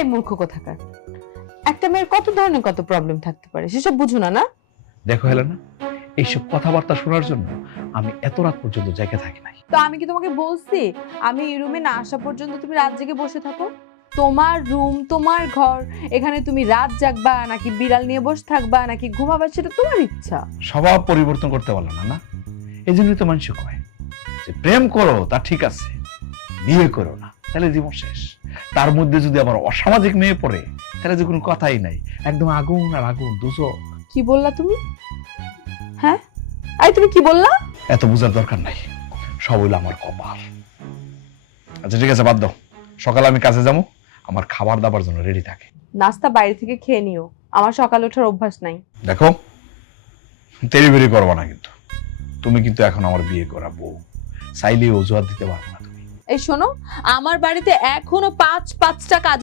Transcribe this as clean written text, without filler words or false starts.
এই মূর্খ কোথাকার, একটা মেয়ের কত ধরনের কত প্রবলেম থাকতে পারে সেসব বুঝো না? না দেখো হেলেনা, এইসব কথাবার্তা শোনার জন্য আমি এত রাত পর্যন্ত জেগে থাকি নাই। তো আমি কি তোমাকে বলছি আমি এই রুমে না আসা পর্যন্ত তুমি রাত জেগে বসে থাকো? তোমার রুম, তোমার ঘর, এখানে তুমি রাত জাগবা নাকি বিড়াল নিয়ে বসে থাকবা নাকি ঘুমাবা সেটা তোমার ইচ্ছা। স্বভাব পরিবর্তন করতে পারলো না, না? এই জন্যই তো মানুষ কয় যে প্রেম করো তা ঠিক আছে, বিয়ে করো না তাহলে জীবন শেষ। তার মধ্যে যদি আবার অসামাজিক মেয়ে পড়ে তাহলে যে কোনো কথাই নাই, একদম আগুন আর আগুন, দুজক। কি বললা তুমি? হ্যাঁ, আই তুমি কি বললা? এত বোঝার দরকার নাই, সব হইলো আমার কপাল। আচ্ছা ঠিক আছে, বাদ দাও, সকালে আমি কাজে যাবো, আমার খাবার দাবার জন্য রেডি থাকে। নাস্তা বাইরে থেকে খেয়ে নিও, আমার সকালে ওঠার অভ্যাস নাই। দেখো, তেরি বেরি করবো না কিন্তু, তুমি কিন্তু এখন আমার বিয়ে করা বউ, চাইলে অজুহাত দিতে পারবো না তুমি। এই শোনো, আমার বাড়িতে এখনো 5-5টা কাজ